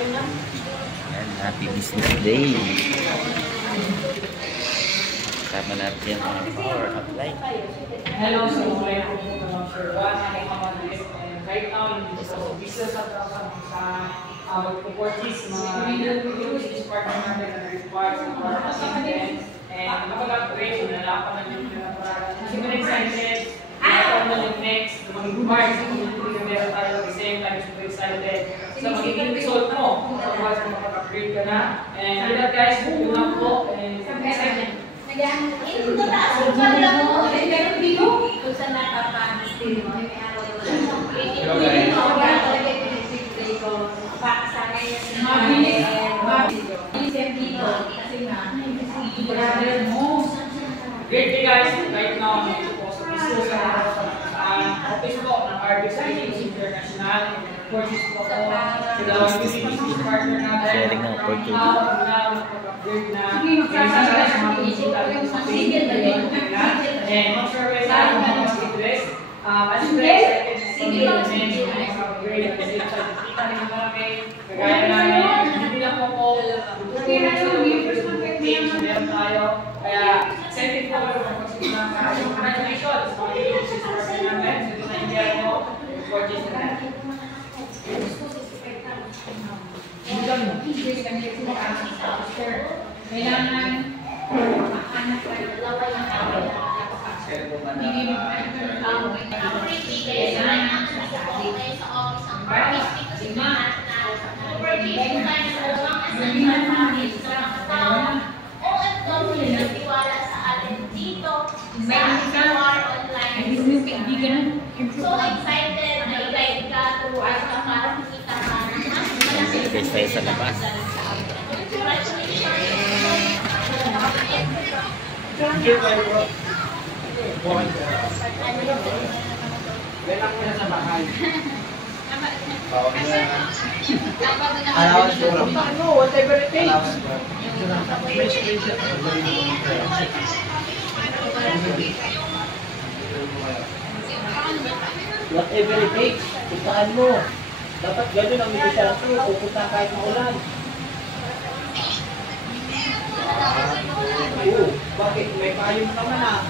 Ayan, happy business day. Kasama natin yung mga power of light. Hello, so I hope you know sure what I come on this and right now in this business at sa mag-purchase mga business partner natin na requires ng para assistance and mag-upgrade na lapan na yung para super excited lapan na yung next mag-requires yung meron tayo at the same time super excited so magiging result mo otherwise mag-upgrade ka na and with that guys, yun lang po and excited. Ito taas yung pala mo. Meron dito. Kung saan napapag-stay mo. Ito ko. Pakasana yung mabilis dito. Kasi nga. Great day guys. Right now, ito po sa business sa office po ng RBC International. Purchase po po. Sila ang business partner natin. Sharing ng opportunity. And not sure where I'm going to do this. As you guys sige lang upgrade at the same time. Kita rin namin. Kagaya namin. Hindi lang po meron tayo. Kaya excited po kayo congratulations. Namin. So ito na hindi ako. Purchase na natin. Kailangan makahanap tayo dalawa yung so excited na i-guide ka to para makita ka Guys, tayo sa labas. Kailangan mo na sa bahay. Allowance for whatever it takes. whatever it takes, puntahan mo. Dapat gano'n ang negosasyon, pupunta kahit maulan. Oo, bakit? May payong naman ah.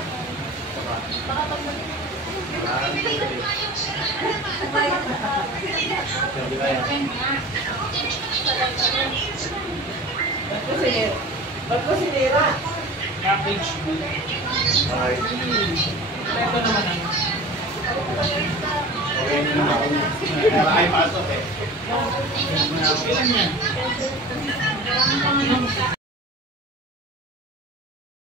Ba't ko sinira? Package mo. Ito naman ang Ay, pasok eh. ilan yan?